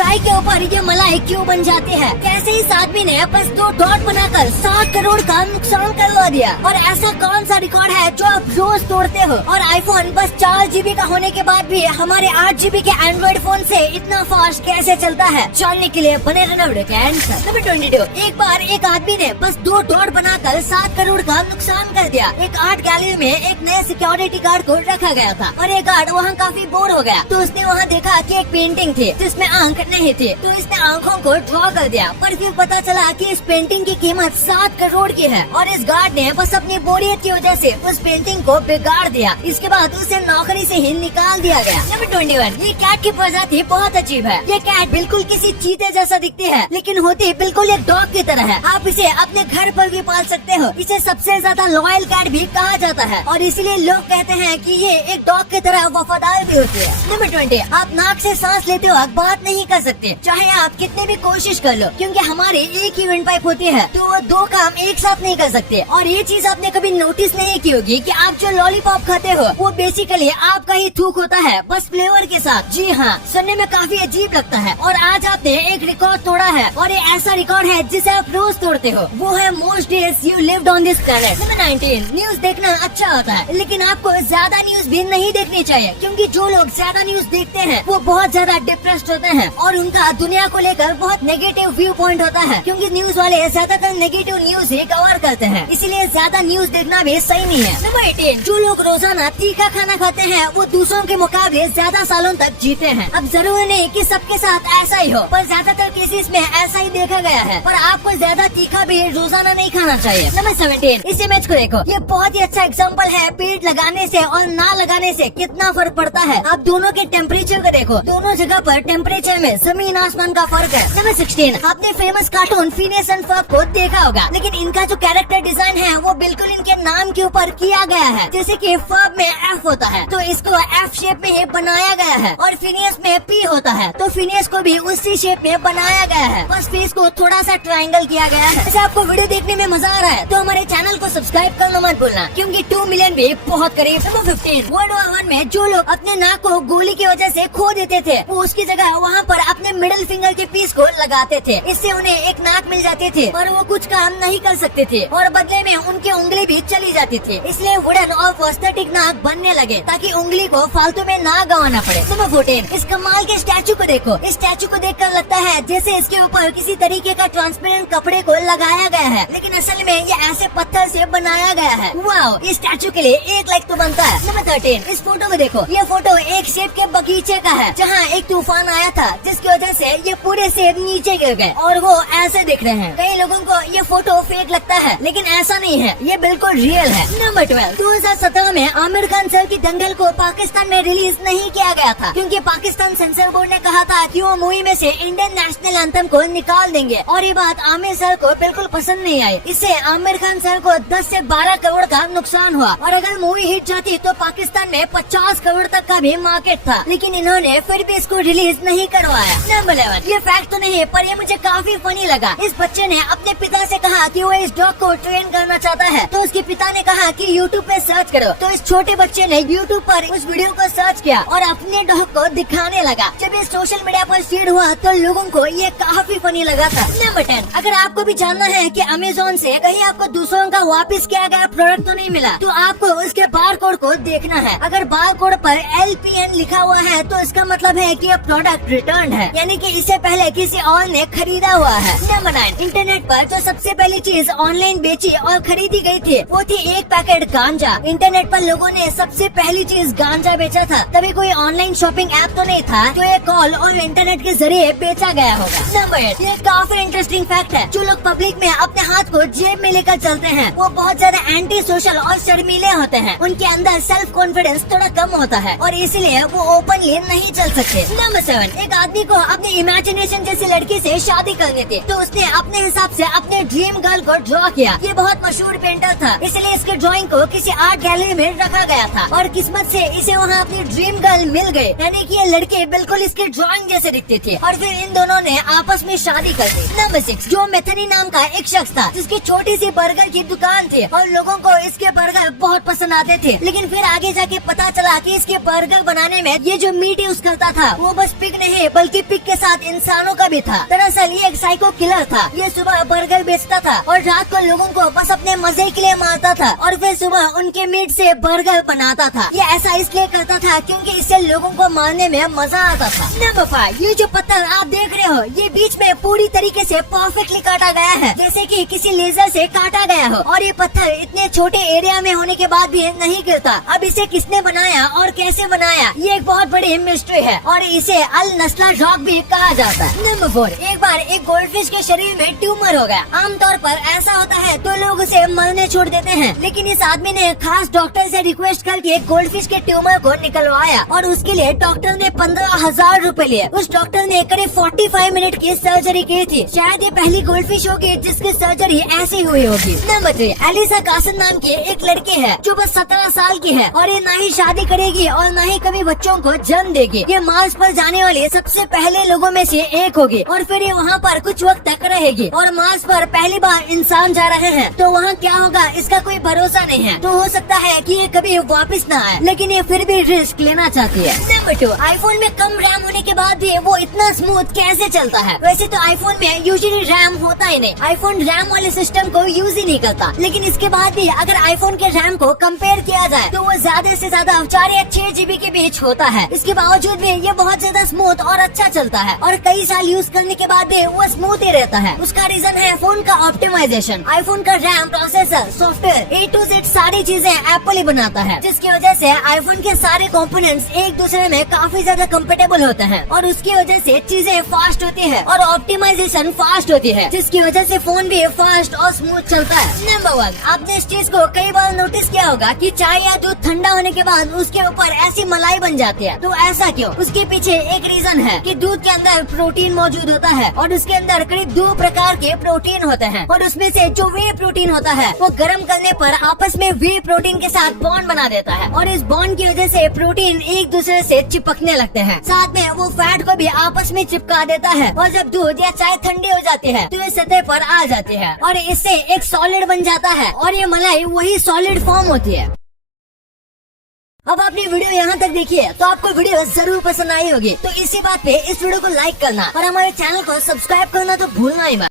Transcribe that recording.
चाय के ऊपर ये मलाई क्यों बन जाती है? कैसे इस आदमी ने बस 2 डॉट बनाकर 7 करोड़ का नुकसान करवा दिया? और ऐसा कौन सा रिकॉर्ड है जो आप रोज तोड़ते हो? और आईफोन बस 4 GB का होने के बाद भी हमारे 8 GB के एंड्रॉइड फोन से इतना फास्ट कैसे चलता है? जानने के लिए बने रहना वीडियो के एंड तक। नंबर 22, एक बार एक आदमी ने बस 2 डॉट बनाकर 7 करोड़ का नुकसान कर दिया। एक आर्ट गैलरी में एक नए सिक्योरिटी गार्ड को रखा गया था और एक गार्ड वहाँ काफी बोर हो गया, तो उसने वहाँ देखा कि एक पेंटिंग थी जिसमें आंख नहीं थे, तो इसने आंखों को ड्रॉ कर दिया। पर फिर पता चला कि इस पेंटिंग की कीमत 7 करोड़ की है और इस गार्ड ने बस अपनी बोरियत की वजह से उस पेंटिंग को बिगाड़ दिया। इसके बाद उसे नौकरी से ही निकाल दिया गया। नंबर 21, ये कैट की प्रजाति बहुत अजीब है। ये कैट बिल्कुल किसी चीते जैसा दिखती है, लेकिन होती बिल्कुल एक डॉग की तरह है। आप इसे अपने घर पर भी पाल सकते हो। इसे सबसे ज्यादा लॉयल कैट भी कहा जाता है और इसीलिए लोग कहते हैं कि ये एक डॉग की तरह वफादार भी होती है। नंबर 20, आप नाक से सांस लेते वक्त बात नहीं कर सकते, चाहे आप कितने भी कोशिश कर लो, क्योंकि हमारे एक ही विंड पाइप होती है, तो वो 2 काम एक साथ नहीं कर सकते। और ये चीज आपने कभी नोटिस नहीं की होगी कि आप जो लॉलीपॉप खाते हो वो बेसिकली आपका ही थूक होता है, बस फ्लेवर के साथ। जी हाँ, सुनने में काफी अजीब लगता है। और आज आपने एक रिकॉर्ड तोड़ा है और ये ऐसा रिकॉर्ड है जिसे आप रोज तोड़ते हो, वो है most days you lived on this planet. Number 19, news देखना अच्छा होता है, लेकिन आपको ज्यादा न्यूज भी नहीं देखनी चाहिए, क्योंकि जो लोग ज्यादा न्यूज देखते हैं वो बहुत ज्यादा डिप्रेस्ड होते हैं और उनका दुनिया को लेकर बहुत नेगेटिव व्यू पॉइंट होता है, क्योंकि न्यूज वाले ज्यादातर नेगेटिव न्यूज ही कवर करते हैं, इसीलिए ज्यादा न्यूज देखना भी सही नहीं है। नंबर 18, जो लोग रोजाना तीखा खाना खाते हैं वो दूसरों के मुकाबले ज्यादा सालों तक जीते हैं। अब जरूरी नहीं कि सबके साथ ऐसा ही हो, पर ज्यादातर केसेस में ऐसा ही देखा गया है। पर आपको ज्यादा तीखा भी रोजाना नहीं खाना चाहिए। नंबर 17, इस इमेज को देखो, ये बहुत ही अच्छा एग्जाम्पल है पेड़ लगाने से और ना लगाने से कितना फर्क पड़ता है। आप दोनों के टेम्परेचर को देखो, दोनों जगह पर टेम्परेचर में जमीन आसमान का फर्क है। नंबर 16, आपने famous cartoon Phineas and Ferb को देखा होगा, लेकिन इनका जो कैरेक्टर डिजाइन है वो बिल्कुल इनके नाम के ऊपर किया गया है। जैसे कि फर्ब में F होता है तो इसको F शेप में ही बनाया गया है, और फिनियस में P होता है तो फिनियस को भी उसी शेप में बनाया गया है, बस फेस को थोड़ा सा ट्रायंगल किया गया है। ऐसे आपको वीडियो देखने में मजा आ रहा है तो हमारे चैनल को सब्सक्राइब करना मत भूलना, क्योंकि 2 मिलियन भी बहुत करीब। नंबर 15, वर्ल्ड वॉर 1 में जो लोग अपने नाक को गोली की वजह से खो देते थे वो उसकी जगह वहाँ पर अपने मिडिल फिंगर के पीस को लगाते थे, इससे उन्हें एक नाक मिल जाती थी और वो कुछ काम नहीं कर सकते थे और बदले में उनकी उंगली भी चली जाती थी। इसलिए वुडन और प्रोस्थेटिक नाक बनने लगे ताकि उंगली को फालतू में ना गंवाना पड़े। नंबर 14, इस कमाल के स्टैचू को देखो। इस स्टैचू को देखकर लगता है जैसे इसके ऊपर किसी तरीके का ट्रांसपेरेंट कपड़े को लगाया गया है, लेकिन असल में ये ऐसे पत्थर से बनाया गया है। वाओ, इस स्टैचू के लिए 1 लाइक तो बनता है। नंबर 13, इस फोटो को देखो। ये फोटो एक सेब के बगीचे का है जहाँ एक तूफान आया था जिसकी वजह से ये पूरे सेब नीचे गिर गए और वो ऐसे दिख रहे हैं। कई लोगों को ये फोटो फेक लगता है, लेकिन ऐसा नहीं है, ये बिल्कुल रियल है। नंबर 12, 2017 में आमिर खान सर की दंगल को पाकिस्तान में रिलीज नहीं किया गया था, क्योंकि पाकिस्तान सेंसर बोर्ड ने कहा था कि वो मूवी में से इंडियन नेशनल एंथम को निकाल देंगे, और ये बात आमिर सर को बिल्कुल पसंद नहीं आई। इससे आमिर खान सर को 10 से 12 करोड़ का नुकसान हुआ, और अगर मूवी हिट जाती तो पाकिस्तान में 50 करोड़ तक का भी मार्केट था, लेकिन इन्होंने फिर भी इसको रिलीज नहीं करवाया। नंबर 11, ये फैक्ट तो नहीं है पर ये मुझे काफी फनी लगा। इस बच्चे ने अपने पिता से कहा कि वो इस डॉग को ट्रेन करना चाहता है, तो उसके पिता ने कहा कि YouTube पे सर्च करो, तो इस छोटे बच्चे ने YouTube पर उस वीडियो को सर्च किया और अपने डॉग को दिखाने लगा। जब ये सोशल मीडिया पर शेयर हुआ तो लोगों को ये काफी फनी लगा था। नंबर 10, अगर आपको भी जानना है कि अमेज़न से कहीं आपको दूसरों का वापस किया गया प्रोडक्ट तो नहीं मिला, तो आपको उसके बार कोड को देखना है। अगर बार कोड पर LPN लिखा हुआ है तो इसका मतलब है कि ये प्रोडक्ट रिटर्न है, यानी कि इससे पहले किसी और ने खरीदा हुआ है। नंबर 9, इंटरनेट पर जो सबसे पहली चीज ऑनलाइन बेची और खरीदी गई थी वो थी एक पैकेट गांजा। इंटरनेट पर लोगों ने सबसे पहली चीज गांजा बेचा था, तभी कोई ऑनलाइन शॉपिंग ऐप तो नहीं था जो एक कॉल और इंटरनेट के जरिए बेचा गया होगा। नंबर 8, ये काफी इंटरेस्टिंग फैक्ट है। जो लोग पब्लिक में अपने हाथ को जेब में लेकर चलते हैं वो बहुत ज्यादा एंटी सोशल और शर्मीले होते हैं, उनके अंदर सेल्फ कॉन्फिडेंस थोड़ा कम होता है और इसलिए वो ओपनली नहीं चल सकते। नंबर 7, एक आदमी को अपनी इमेजिनेशन जैसी लड़की से शादी करनी थी, तो उसने अपने हिसाब से अपने ड्रीम गर्ल को ड्रॉ किया। ये बहुत मशहूर पेंटर था, इसलिए इसके ड्राइंग को किसी आर्ट गैलरी में रखा गया था और किस्मत से इसे वहाँ अपनी ड्रीम गर्ल मिल गई, यानी कि ये लड़के बिल्कुल इसके ड्राइंग जैसे दिखते थे और फिर इन दोनों ने आपस में शादी कर दी। नंबर 6, जो मेथनी नाम का एक शख्स था जिसकी छोटी सी बर्गर की दुकान थी और लोगों को इसके बर्गर बहुत पसंद आते थे, लेकिन फिर आगे जाके पता चला कि इसके बर्गर बनाने में ये जो मीट यूज करता था वो बस पिग नहीं बल्कि पिग के साथ इंसानों का भी था। दरअसल ये एक साइको किलर था। ये सुबह बर्गर बेचता था और रात को लोगों को बस अपने मजे के लिए मारता था और फिर सुबह उनके मीट से बर्गर बनाता था। ये ऐसा इसलिए करता था क्योंकि इससे लोगों को मारने में मजा आता था। नंबर 5, ये जो पत्थर आप देख रहे हो ये बीच में पूरी तरीके से परफेक्टली काटा गया है, जैसे कि किसी लेजर से काटा गया हो। और ये पत्थर इतने छोटे एरिया में होने के बाद भी नहीं गिरता। अब इसे किसने बनाया और कैसे बनाया ये एक बहुत बड़ी मिस्ट्री है और इसे अल नस्ला रॉक भी कहा जाता है। नंबर 4, एक बार एक गोल्डफिश के शरीर में ट्यूमर हो गया। आमतौर पर ऐसा होता है तो लोग उसे मरने छोड़ देते हैं, लेकिन इस आदमी ने खास डॉक्टर से रिक्वेस्ट करके गोल्डफिश के ट्यूमर को निकलवाया और उसके लिए डॉक्टर ने 15,000 रूपए लिए। उस डॉक्टर ने करीब 45 मिनट की सर्जरी की थी। शायद ये पहली गोल्डफिश होगी जिसकी सर्जरी ऐसी हुई होगी। नंबर 3, एलिसा कासन नाम की एक लड़की है जो बस 17 साल की है और ये ना ही शादी करेगी और ना ही कभी बच्चों को जन्म देगी। ये मार्स पर जाने वाले सबसे पहले लोगों में से एक होगी और फिर ये वहाँ पर कुछ वक्त तक रहेगी। और मार्स पर पहली बार इंसान जा रहे हैं तो वहाँ क्या होगा इसका कोई भरोसा नहीं है। तो हो सकता है कि ये कभी वापस न आए, लेकिन ये फिर भी रिस्क लेना चाहती है। नंबर 2, आईफोन में कम रैम होने के बाद भी वो इतना स्मूथ कैसे चलता है? वैसे तो आईफोन में यूजुअली रैम होता ही नहीं। आईफोन रैम वाले सिस्टम को यूज ही नहीं करता, लेकिन इसके बाद भी अगर आईफोन के रैम को कंपेयर किया जाए तो वो ज्यादा से ज्यादा 4 या 6 GB के बीच होता है। इसके बावजूद भी ये बहुत ज्यादा स्मूथ और अच्छा चलता है और कई साल यूज करने के बाद भी वो स्मूथ ही रहता है। उसका रीजन है फोन का ऑप्टिमाइजेशन। आईफोन का RAM, processor, software A to Z सारी चीजें एप्पल ही बनाता है, जिसकी वजह से आईफोन के सारे कंपोनेंट्स एक दूसरे में काफी ज्यादा कंपेटेबल होते हैं और उसकी वजह से चीजें फास्ट होती है और ऑप्टिमाइजेशन फास्ट होती है, जिसकी वजह से फोन भी फास्ट और स्मूथ चलता है। नंबर 1, आपने इस चीज को कई बार नोटिस किया होगा कि चाय या दूध ठंडा होने के बाद उसके ऊपर ऐसी मलाई बन जाती है। तो ऐसा क्यों? उसके पीछे एक रीजन है कि दूध के अंदर प्रोटीन मौजूद होता है और उसके अंदर करीब 2 प्रकार के प्रोटीन होते हैं और उसमें से जो वे प्रोटीन होता है वो गर्म करने पर आपस में वे प्रोटीन के साथ बॉन्ड बना देता है और इस बॉन्ड की वजह से प्रोटीन एक दूसरे से चिपकने लगते हैं। साथ में वो फैट को भी आपस में चिपका देता है और जब दूध या चाय ठंडी हो जाती है तो ये सतह पर आ जाती है और इससे एक सॉलिड बन जाता है और ये मलाई वही सॉलिड फॉर्म होती है। अब आपने वीडियो यहाँ तक देखी है तो आपको वीडियो जरूर पसंद आई होगी। तो इसी बात पे इस वीडियो को लाइक करना और हमारे चैनल को सब्सक्राइब करना तो भूलना ही मत।